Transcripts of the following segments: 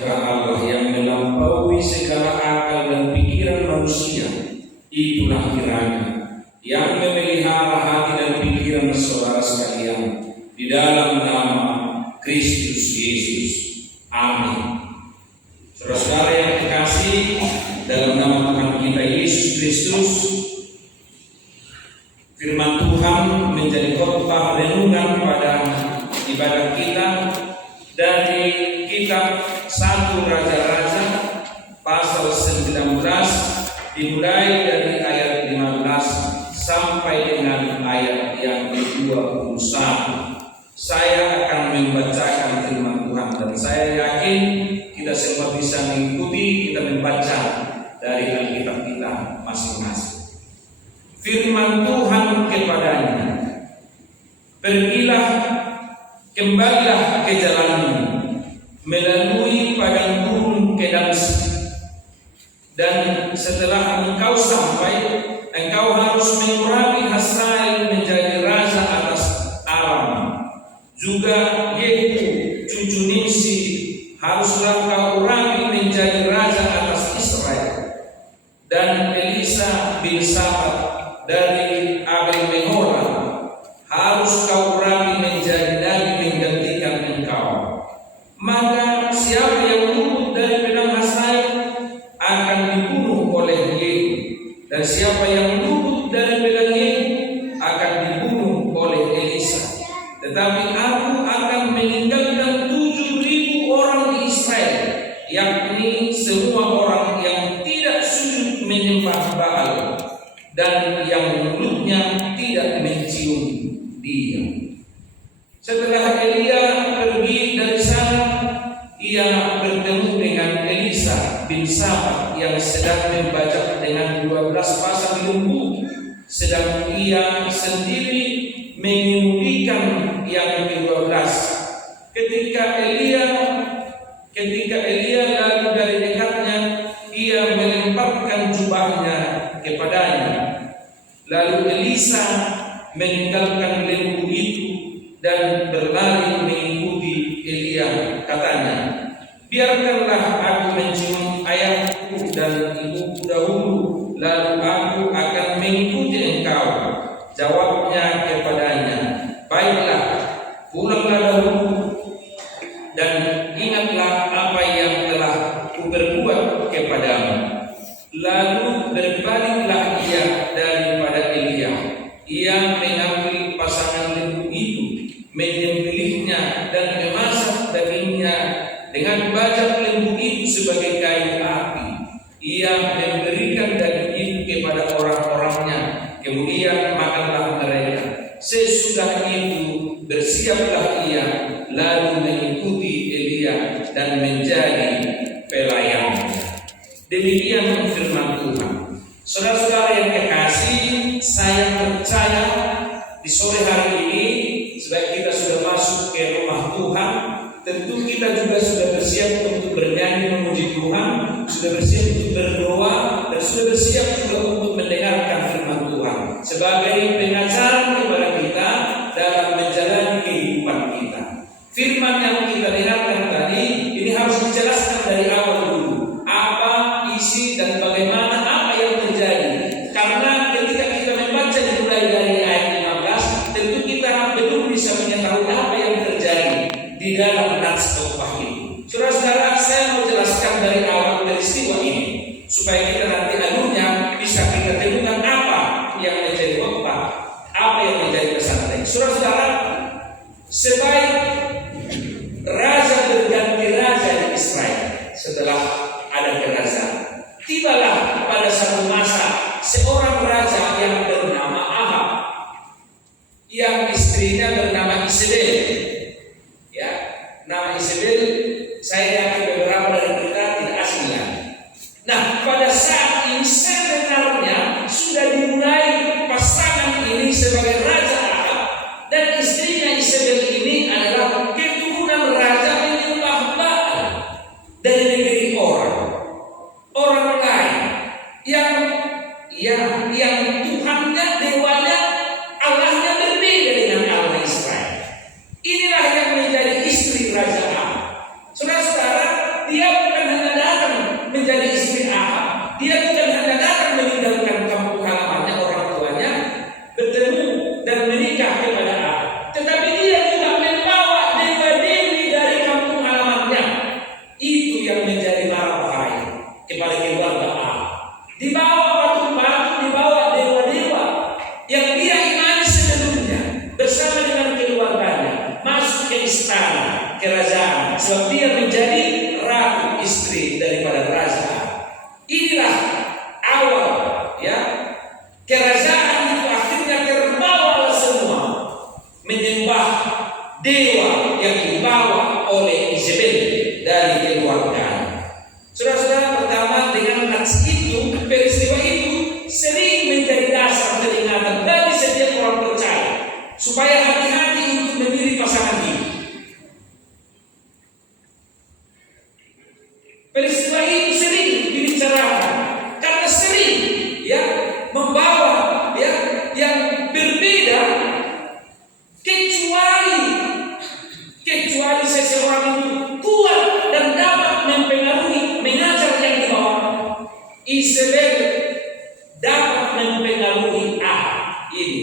sejahtera Allah yang melampaui segala akal dan pikiran manusia, itulah kiranya yang memelihara hati dan pikiran saudara sekalian di dalam nama Kristus Yesus. Amin. Saudara-saudara yang terkasih, dalam nama Tuhan kita Yesus Kristus, firman Tuhan menjadi khotbah renungan pada ibadah kita dari kitab 1 Raja-Raja pasal 19, dimulai dari ayat 15 sampai dengan ayat yang ke-21. Saya akan membacakan firman Tuhan dan saya yakin kita semua bisa mengikuti kita membaca dari Alkitab kita masing-masing. Firman Tuhan kepadanya, pergilah, kembalilah ke jalanmu, melalui padang gurun ke Damsik, dan setelah engkau sampai, engkau harus mengurangi Hazael menjadi raja atas Aram. Juga Yehu cucu Nimsi haruslah kau urangi menjadi raja atas Israel, dan Elisa bin Safat dari Abel Mehola harus kau urangi menjadi nabi menggantikan engkau. Maka siapa yang luput dari pedang Hazael akan dibunuh oleh Yehu, dan siapa yang luput dari pedang Yehu akan dibunuh oleh Elisa. Tetapi aku akan meninggalkan 7.000 orang di Israel, yakni semua orang yang tidak sujud menyembah Baal dan yang mulutnya tidak mencium dia. Setelah Elia pergi dari sana, ia bertemu dengan Elisa bin Safat yang sedang membaca dengan 12 pasang lembu, sedang ia sendiri mengemudikan yang ke-12. Ketika Elia lalu dari dekatnya, ia melemparkan jubahnya kepadanya. Lalu Elisa meninggalkan lembu itu dan berlari mengikuti Elia. Katanya, biarkanlah aku mencium ayahku dan ibuku dahulu, lalu aku akan mengikuti engkau. Jawabnya kepadanya, baiklah, pulanglah dahulu dan ingatlah apa yang telah kuperbuat kepadamu. Lalu berbaliklah ia daripada Elia. Ia mengambil pasangan lembu itu, menyembelihnya dan memasak dagingnya dengan bajak lembu itu sebagai kayu api. Ia memberikan daging itu kepada orang-orangnya, kemudian makanlah mereka. Sesudah itu bersiaplah ia, lalu mengikuti Elia dan menjadi pelayan. Demikian firman Tuhan. Saudara-saudara yang kekasih, saya percaya di sore hari ini, sebab kita sudah masuk ke rumah Tuhan, tentu kita juga sudah bersiap untuk bernyanyi memuji Tuhan, sudah bersiap untuk berdoa, dan sudah bersiap juga untuk mendengarkan firman Tuhan sebagai pengajaran kepada kita dalam menjalani kehidupan kita. Firman yang kita dengarkan tadi ini harus dijelaskan dari awal dulu, apa isi dan bagaimana apa yang terjadi. Karena ketika kita membaca dimulai dari ayat 15, tentu kita belum bisa mengetahui apa yang terjadi di dalam nats khotbah ini. Saudara-saudara, saya mau jelaskan dari awal peristiwa ini supaya kita nanti alurnya bisa kita temukan apa yang menjadi khotbah, apa yang menjadi pesan teks. Saudara-saudara, sebaik raja berganti raja di Israel setelah ada kerajaan, tibalah pada satu masa seorang raja yang bernama Ahab, yang istrinya bernama Isabel. Ya, nama Isabel saya yakin beberapa dari kita tidak asing ya. Nah, pada saat ini sebenarnya sudah dimulai pasangan ini sebagai raja Ahab, dan istrinya Isabel ini adalah keturunan raja menyembah Baal dari negeri orang lain yang Tuhannya, dewanya, Allahnya berbeda dengan Allah Israel. Inilah yang menjadi istri raja Ahab. Saudara-saudara, dia Nats itu, peristiwa itu sering menjadi dasar peringatan bagi setiap orang percaya supaya hati-hati untuk memilih pasangan hidup. Peristiwa itu sering dibicarakan karena sering ya membawa ya yang berbeda, kecuali seseorang itu kuat dan dapat mempengaruhi mengajar yang dibawa. Isabel dapat mempengaruhi ini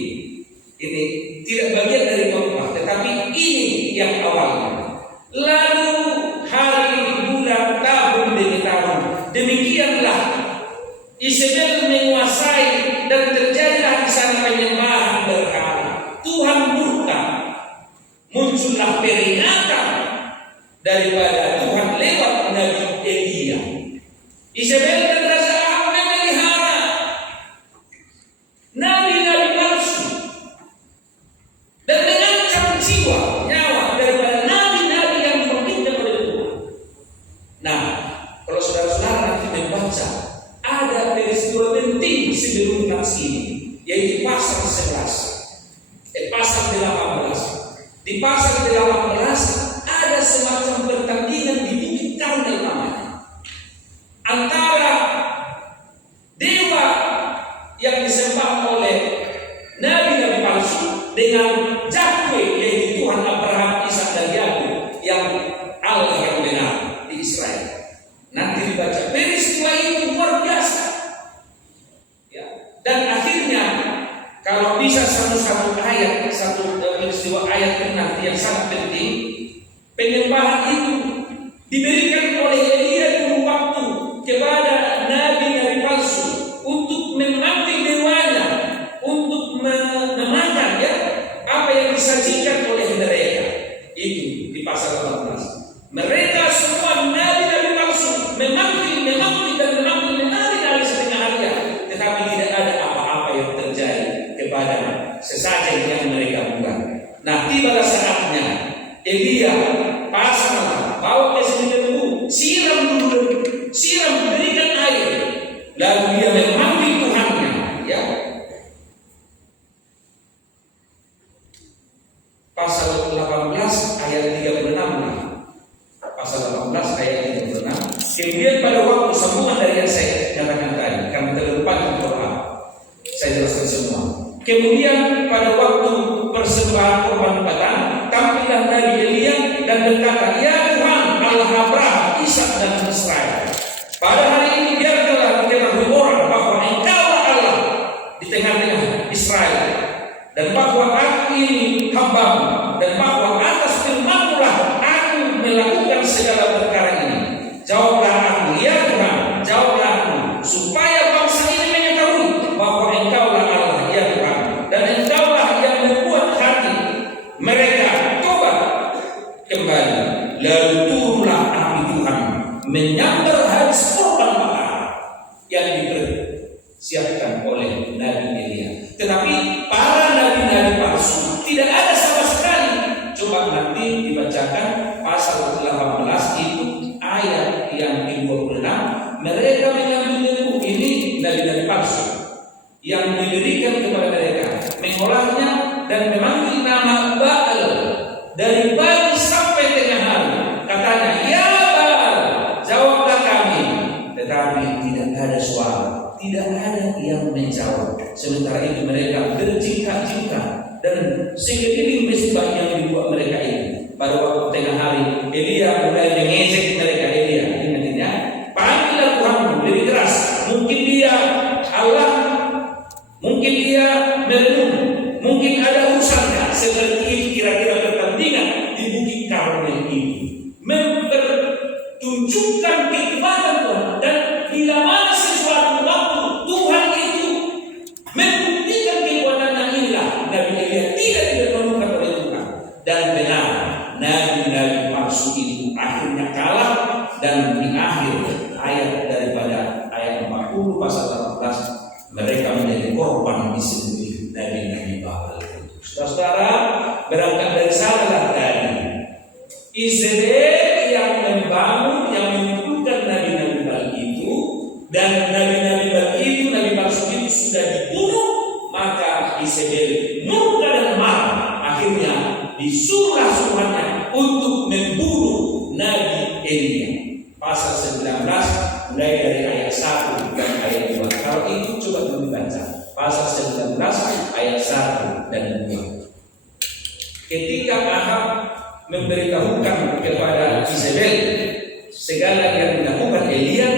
tidak bagian dari khotbah, tetapi ini yang awalnya. Lalu hari, bulan, tahun demi tahun, demikianlah Isabel menguasai dan terjadilah di sana penyembahan berhala. Tuhan murka, muncullah peringatan daripada Tuhan lewat Nabi Elia. Isabel dan Raja Ahab memelihara nabi-nabi palsu dan mengancam nyawa daripada nabi-nabi yang dipimpin oleh Tuhan. Nah, kalau saudara-saudara nanti membaca, ada peristiwa penting sebelum Nats ini, yaitu pasal 11, pasal 18. Di pasal 18 ada semacam pertandingan di Bukit Karmel namanya, antara dewa yang disembah oleh nabi-nabi palsu dengan Yahweh, yaitu Tuhan Abraham, Ishak dan Yakub, yang Allah yang benar di Israel. Nanti dibaca peristiwa itu luar biasa ya. Dan akhirnya kalau bisa satu ayat, satu peristiwa ayat nanti yang sangat penting, penyembahan itu diberikan oleh Elia dulu waktu kepada nabi-nabi palsu untuk mengambil dewanya, untuk memakan ya apa yang disajikan oleh mereka. Itu di pasal 18. Mereka semua nabi-nabi palsu memanggil dan menari setengah hari, tetapi tidak ada apa-apa yang terjadi kepada sesajen yang mereka buat. Nah, tibalah saatnya Elia pasang, bawa ke sini dulu, siram, berikan air, lalu dia memanggil Tuhannya ya. Pasal 18 ayat 36. Pasal 18 ayat 36. Kemudian pada waktu sambungan dari yang saya katakan tadi, kami terlalu panjang Quran, saya jelaskan semua. Kemudian pada waktu persembahan korban padang, tampillah Nabi Elia dan berkata, "Ya Tuhan, Allah Abraham, Ishak dan Israel, pada hari ini biarkanlah diketahui orang bahwa Engkaulah Allah di tengah-tengah Israel, dan bahwa aku ini hamba-Mu, dan bahwa atas firman-Mu-lah aku melakukan segala perkara ini. Jawablah aku, ya Tuhan, jawablah aku, supaya bangsa ini mengetahui bahwa Engkaulah Allah, ya Tuhan, dan Engkaulah yang membuat hati mereka tobat kembali." Lalu turunlah api Tuhan menyambar habis korban bakar yang dipersiapkan oleh Nabi Elia. Tetapi para nabi-nabi palsu tidak ada sama sekali. Coba nanti dibacakan pasal 18 itu ayat yang ke-26. Mereka mengambil ini nabi-nabi palsu yang diberikan kepada mereka, mengolahnya dan memanggil nama Baal dari pagi sampai tengah hari. Katanya, "Ya Baal, jawablah kami." Tetapi tidak ada suara, tidak ada yang menjawab. Sementara itu mereka berjingka-jingka dan sekeliling mesbah yang dibuat mereka ini. Pada waktu tengah hari, Elia mulai mengejek mereka. Elia, ingat-ingat, panggillah Tuhanmu lebih keras. Mungkin dia Allah, mungkin dia merenung, mungkin ada urusannya. Seperti itu kira-kira pertandingan di Bukit Karmel ini, mempertunjukkan kekuatan Tuhan. Dan bila mana sesuatu waktu Tuhan itu membuktikan kekuatannya, inilah Nabi Elia tidak diperlukan oleh Tuhan. Dan benar, nabi-nabi palsu itu akhirnya kalah, dan di akhir ayat daripada ayat 40 pasal 18 mereka menjadi korban disembelih nabi-nabi Baal. Saudara, berangkat dari sanalah tadi Izrael yang membangun, yang mengumpulkan nabi-nabi Baal itu, dan pasal 19 mulai dari ayat 1 dan ayat 2. Kalau itu coba dulu baca pasal 19 ayat 1 dan 2. Ketika Ahab memberitahukan kepada Izebel segala yang dilakukan Elia,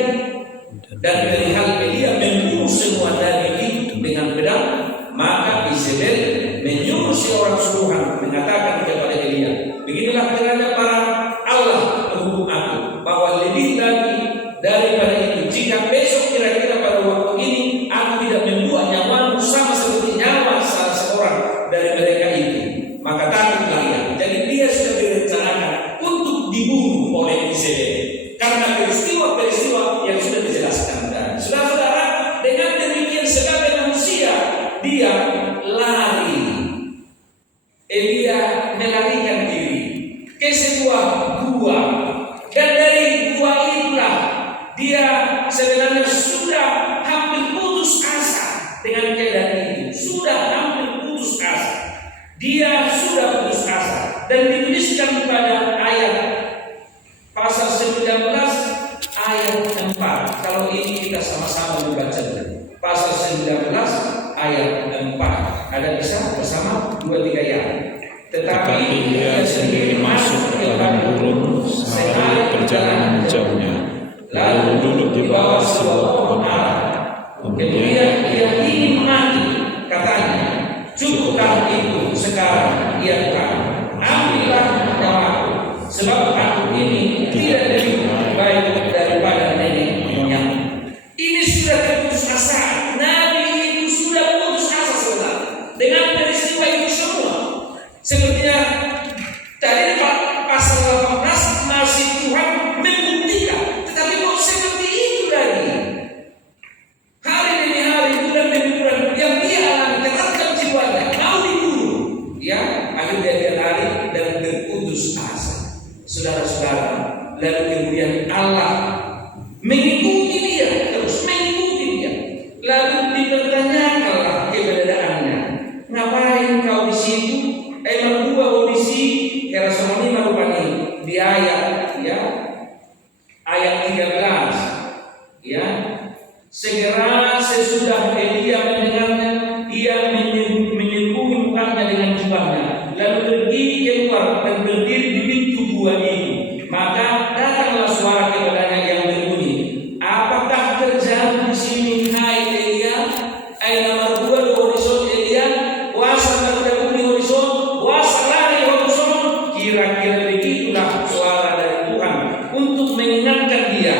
dan perihal Elia membunuh semua nabi itu dengan pedang, maka Izebel menyuruh seorang suruhan mengatakan kepada Elia, beginilah kiranya para Allah menghukum aku, bahwa lebih lagi daripada itu, jika besok kira-kira pada waktu ini aku tidak membuat nyawamu sama seperti nyawa salah seorang dari mereka itu, maka takutlah ia. Jadi dia sudah direncanakan untuk dibunuh oleh Izebel karena peristiwa-peristiwa yang sudah dijelaskan tadi. Saudara-saudara, dengan demikian sebagai manusia dia lari. Elia melarikan diri ke sebuah gua, dan dari gua itulah dia sebenarnya sudah hampir putus asa dengan keadaan itu. Sudah hampir putus asa. Dia sudah putus asa, dan dituliskan pada ayat pasal 19 ayat 4. Kalau ini kita sama-sama membaca dulu. Pasal 19 ayat 4. Ada bisa bersama 2-3 ya. Tetapi ia sendiri masuk ke dalam gurun sehari perjalanan jauhnya, lalu duduk di bawah sebuah pohon ara. Kemudian ia ingin mati, katanya, cukuplah itu sekarang, ya Tuhan, ambillah nyawaku, sebab aku ini tidak lebih baik daripada nenek moyangku. Ini sudah putus asa. Nabi itu sudah putus asa, saudara, dengan peristiwa itu semua. Sepertinya tadi pasal 18 masih Tuhan membuktikan, tetapi kok seperti itu lagi. Hari demi hari, bulan demi bulan, yang dia alami terhadap jiwanya mau dibunuh, ya, akhirnya dia lari dan berputus asa. Saudara-saudara, lalu kemudian Allah mengikuti dia, terus mengikuti dia. Lalu dipertanyakanlah keberadaannya. Ngapain kau di situ? Emang gua audisi Herasoni marupani di ayat, ya, ayat 13, ya. Segera sesudah Elia mendengarnya, ia menyembunyikan mukanya dengan jubahnya, lalu pergi keluar dan berdiri di pintu gua itu. Maka datanglah suara kepadanya yang berbunyi, apakah terjadi di sini, hai Elia? Aina marbuat horizon Elia, wasa marbuat horizon, wasa lari horizon. Kira-kira begitulah suara dari Tuhan untuk mengingatkan dia.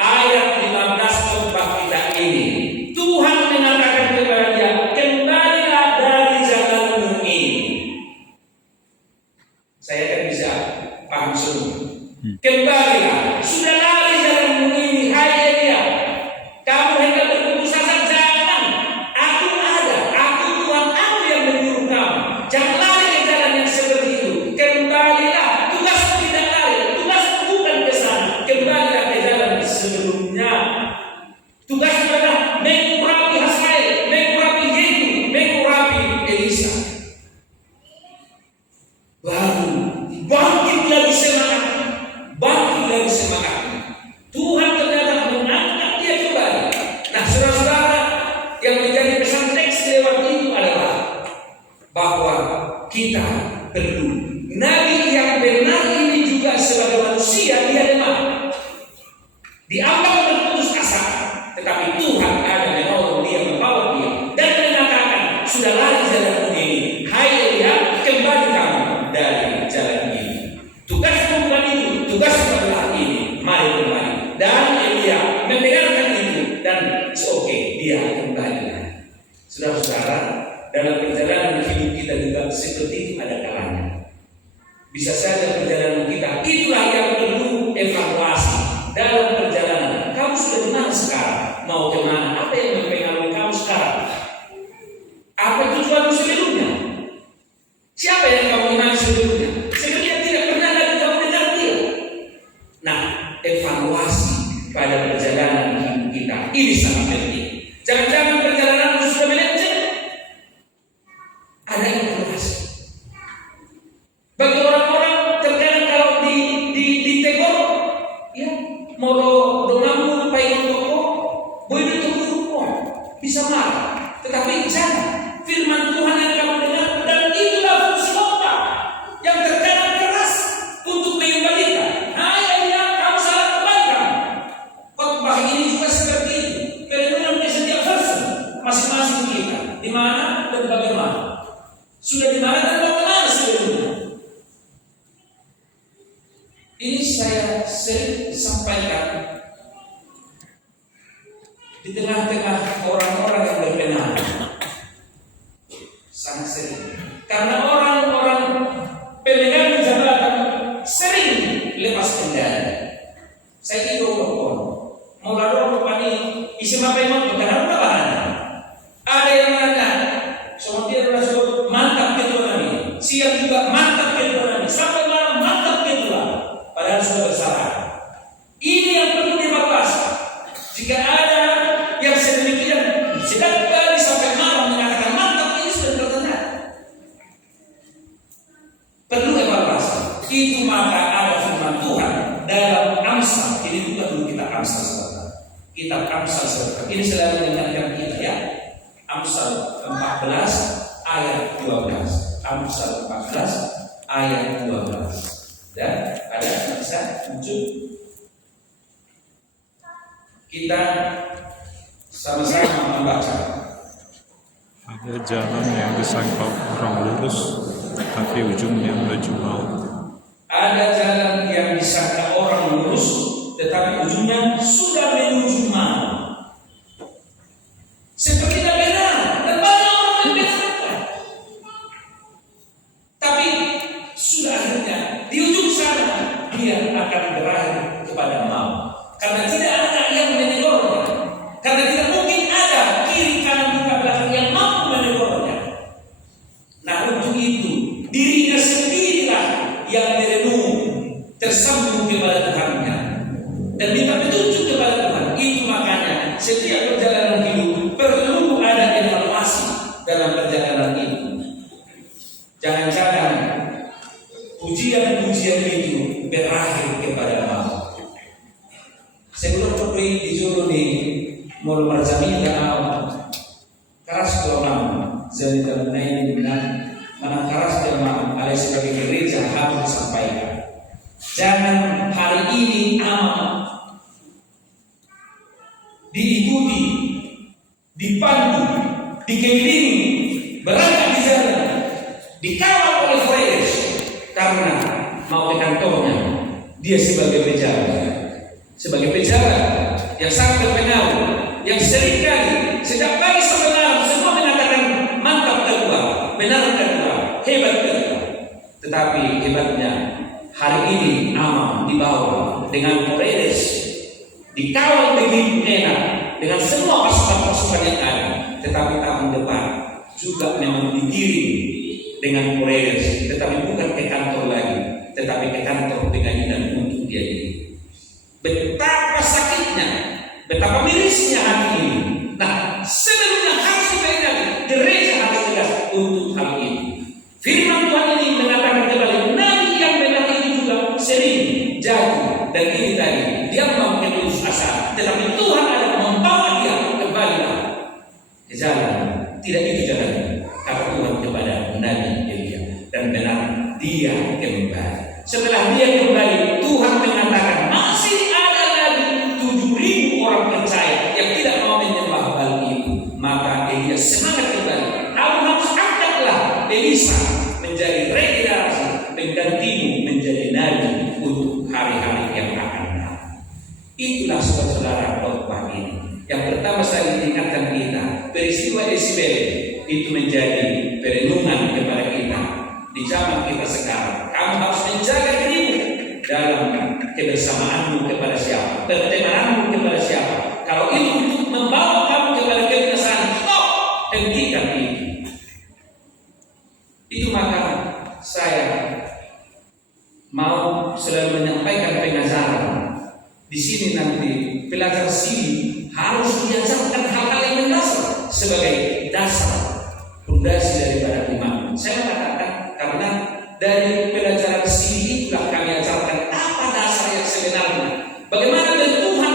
Ayat 15 khotbah kita ini, Tuhan mengatakan kepada dia, kembalilah dari jalanmu ini. Saya kan bisa paham semua. Kembalilah, sudah lari jalanmu ini, hai Elia. Kamu hendak berputus asa, jangan. Aku ada, aku Tuhan, aku yang menyuruh kamu. Jangan lari ke jalan yang seperti itu. Kembalilah, tugasmu tidak lari, tugasmu bukan ke sana. Kembalilah ke jalan sebelumnya. Tugasmu adalah mengurapi Hazael, mengurapi Yehu, mengurapi Elisa. Baru bangkit lagi semangat. Bangkit dari semangat. Tuhan ternyata mengangkat dia kembali. Nah, saudara-saudara, yang menjadi pesan teks lewat itu adalah bahwa kita perlu nabi yang benar ini juga sebagai manusia dia lemah, dianggap berputus asa, tetapi Tuhan ada menolong dia, membawa dia dan mengatakan, sudah lari jalan ini, hai Elia, kembali kamu dari jalan ini. Tugasmu bukan itu, tugasmu adalah ini, mari kembali. Dan Elia mendengarkan itu dan oke, dia kembali. Saudara-saudara, dalam perjalanan hidup kita juga seperti itu ada kalanya. Bisa saja perjalanan kita itulah yang perlu evaluasi dalam perjalanan. Kamu sudah di mana sekarang? Mau kemana? Apa yang mempengaruhi kamu sekarang? Apa tujuanmu sebelumnya? Siapa yang kamu kenal sebelumnya? Sebenarnya tidak pernah lagi kamu dengar dia. Nah, evaluasi pada perjalanan hidup kita ini sangat penting. Jangan-jangan perjalanan sudah melenceng. Ada evaluasi. Bagi orang-orang terkadang kalau ditegur, ya, moro domamu pai toko, boleh toko bisa marah. Tetapi jangan, firman Tuhan yang kamu dengar dan itulah fungsi otak yang terkadang keras untuk mengembalikan. Hanya yang kamu salah kembalikan. Khotbah ini juga seperti itu. Perenungan di setiap versi masing-masing kita. Di mana dan bagaimana? Sudah di mana dan bagaimana sebelumnya? Ini saya sering sampaikan di tengah-tengah orang-orang yang berkenan. Sangat sering. Karena orang-orang pemegang jabatan sering lepas kendali. Saya tidur pokok. Mau lalu apa nih? Isi apa yang mau berkenaan apa? Ada yang mana? Soalnya dia adalah mantap kedua ini. Siang juga mantap kedua ini. Sampai malam mantap kedua. Padahal sudah bersalah. Ini yang perlu dievaluasi. Jika ada yang sedemikian sedang kali sampai malam mengatakan mantap, ini sudah tertanda. Perlu evaluasi. Itu maka ada firman Tuhan dalam Amsal. Ini juga dulu kita Amsal saudara. Kitab Amsal saudara. Ini selalu mengingatkan kita ya. Amsal 14 ayat 12. Amsal 14 ayat 12. Dan ada bisa muncul. Kita sama-sama membaca. Ada jalan yang disangka orang lurus, tapi ujungnya menuju maut. Ada jalan yang disangka orang lurus, tetapi ujungnya sudah menuju maut. Sepertinya benar, dan banyak orang yang benar. Tapi sudah akhirnya di ujung sana dia akan berakhir kepada maut. Karena tidak ada yang menegurnya. Karena tidak mungkin ada kiri kanan muka belakang yang mampu menegurnya. Nah untuk itu dirinya sendirilah yang merenung tersambung kepada Tuhannya dan minta petunjuk kepada Tuhan. Itu makanya setiap perjalanan hidup perlu ada evaluasi dalam perjalanan itu. Jangan-jangan pujian-pujian itu berakhir kepada maut. Sebelum pergi dijuru di Mall Marjami dan keras doang jadi naik dengan mana keras jemaah ada sebagai gereja harus disampaikan. Jangan hari ini amal diikuti, dipandu, dikelilingi, berangkat di jalan, dikawal oleh Fredes karena mau ke kantornya dia sebagai pejabat yang sangat terkenal, yang seringkali setiap pagi sampai malam semua mengatakan mantap kedua, benar kedua, hebat kedua. Tetapi hebatnya hari ini amal dibawa dengan Fredes, dikawal begitu enak dengan semua pasukan-pasukan yang ada. Tetapi tahun depan juga memang digiring dengan Fredes, tetapi bukan ke kantor lagi, tetapi ke kantor pengadilan untuk dia ini. Betapa sakitnya, betapa mirisnya hati ini. Nah, sebenarnya harus kita ingat, gereja harus jelas untuk hal ini. Firman Tuhan ini mengatakan kembali, nabi yang benar itu juga sering jatuh. Dan ini tadi, dia mau putus asa, tetapi Tuhan ada membawa dia kembali ke jalan. Tidak itu jalannya, kata Tuhan kepada Nabi Elia. Dan benar, dia kembali. Setelah dia kembali, Tuhan mengatakan masih ada lagi 7.000 orang percaya yang tidak mau menyembah Baal itu. Maka Elia semangat kembali. Harus angkatlah Elisa menjadi regenerasi, penggantimu menjadi nabi untuk hari-hari yang akan datang. Itulah saudara-saudara khotbah ini. Yang pertama saya ingatkan kita, peristiwa Yezebel itu menjadi perenungan kepada kita di zaman kita sekarang. Kamu harus menjaga dirimu dalam kebersamaanmu kepada siapa, pertemananmu kepada siapa. Kalau itu untuk membawa kamu kepada kebinasaan, stop, hentikan itu. Itu maka saya mau selalu menyampaikan pengajaran. Di sini nanti pelajar sini harus diajarkan hal-hal yang mendasar sebagai dasar fondasi daripada iman. Saya mengatakan karena dari pelajaran sini itulah kami ajarkan apa dasar yang sebenarnya. Bagaimana Tuhan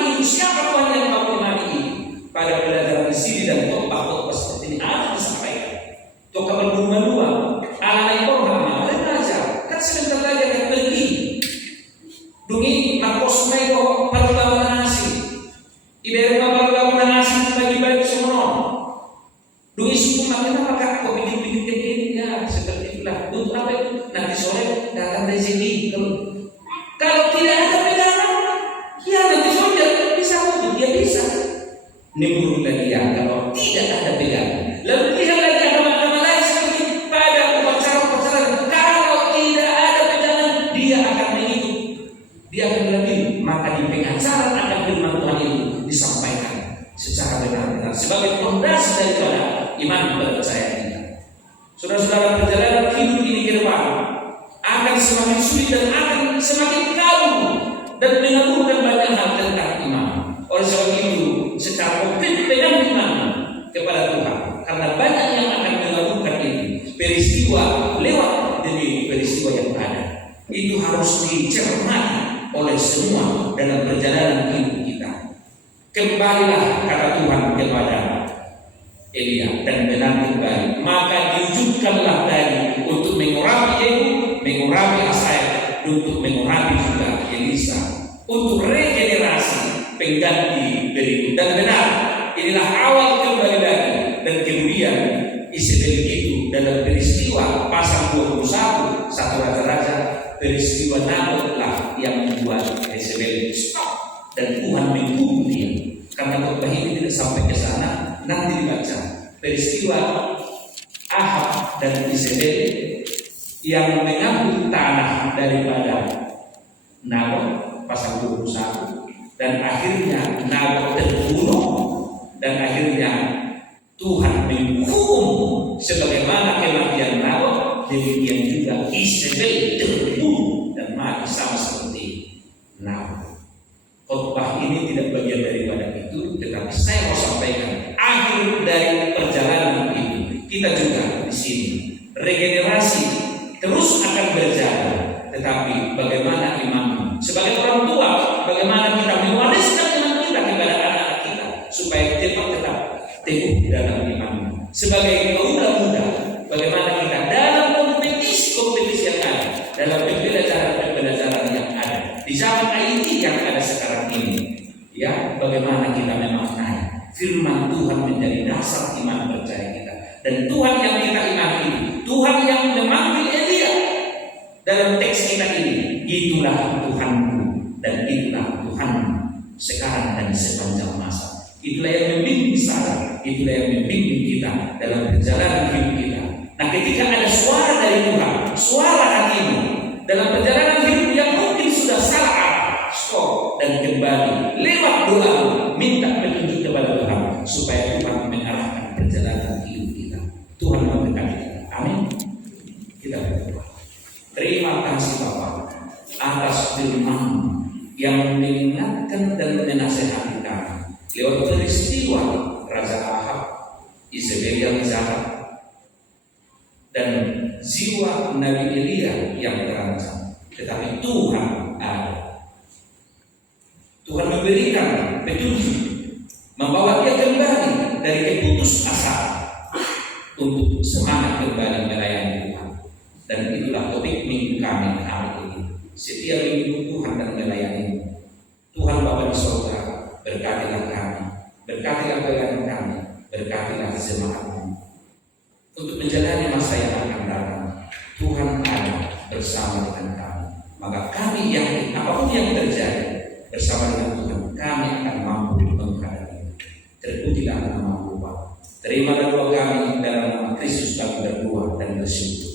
Elisa. Nimburulah dia kalau tidak ada pegangan. Lalu lihat lagi agama-agama lain seperti pada upacara-upacara. Kalau tidak ada pegangan, dia akan mengikut. Dia akan lebih. Maka di pengajaran akan firman Tuhan itu disampaikan secara benar-benar sebagai fondasi daripada iman percaya kita. Saudara-saudara, perjalanan hidup ini ke depan akan semakin sulit dan akan semakin kabur dan mengaburkan banyak hal tentang iman. Oleh sebab itu, secara konkret pegang iman kepada Tuhan, karena banyak yang akan mengaburkan ini. Peristiwa lewat demi peristiwa yang ada, itu harus dicermati oleh semua dalam perjalanan hidup kita. Kembalilah kata Tuhan kepada Elia dan menanti kembali. Maka diwujudkanlah tadi untuk mengurapi Yehu, mengurapi Asaya, untuk mengurapi juga Elisa, untuk regenerasi pengganti berikut. Dan benar, inilah awal kembali lagi. Dan kemudian Isabel itu dalam peristiwa pasal 21 1 Raja-Raja, peristiwa Nabotlah yang membuat Isabel stop dan Tuhan menghukum dia. Karena khotbah ini tidak sampai ke sana, nanti dibaca peristiwa Ahab dan Isabel yang mengambil tanah daripada Nabot pasal 21, dan akhirnya Nabot terbunuh, dan akhirnya Tuhan menghukum sebagaimana kematian Nabot, demikian juga Isabel terbunuh dan mati sama seperti Nabot. Khotbah ini tidak bagian daripada itu, tetapi saya mau sampaikan akhir dari perjalanan itu. Kita juga di sini regenerasi terus akan berjalan, tetapi bagaimana iman sebagai orang tua, bagaimana kita mewariskan iman kita kepada anak-anak kita supaya tetap teguh di dalam iman. Sebagai kaum muda, bagaimana kita dalam kompetisi yang ada, dalam pembelajaran yang ada di zaman IT yang ada sekarang ini, ya, bagaimana kita memaknai firman Tuhan menjadi dasar iman percaya kita. Dan Tuhan yang kita imani, Tuhan yang memanggil Elia dalam teks kita ini, itulah Tuhanku dan itulah Tuhan sekarang dan sepanjang masa. Itulah yang membimbing saya, itulah yang membimbing kita dalam perjalanan hidup kita. Nah, ketika ada suara dari Tuhan, suara hatimu dalam perjalanan hidup yang mungkin sudah salah, stop dan kembali lewat doa, minta petunjuk kepada Tuhan supaya Tuhan mengarahkan perjalanan hidup kita. Tuhan memberkati kita. Amin. Kita berdoa. Terima kasih Bapa atas firman yang mengingatkan dan menasihati kami lewat peristiwa Raja Ahab, Isabel yang jahat, dan jiwa Nabi Elia yang terancam. Tetapi Tuhan ada. Tuhan memberikan petunjuk, membawa dia kembali dari keputusasaan untuk semangat kembali melayani Tuhan. Dan itulah topik minggu kami hari ini. Setiap minggu Tuhan dan melayani. Tuhan Bapa di surga, berkatilah kami, berkatilah pelayanan kami, berkatilah semangatmu untuk menjalani masa yang akan datang. Tuhan ada bersama dengan kami. Maka kami yakin apapun yang terjadi bersama dengan Tuhan, kami akan mampu menghadapi. Terpujilah nama Bapa. Terima doa kami dalam nama Kristus kami berdoa dan bersyukur.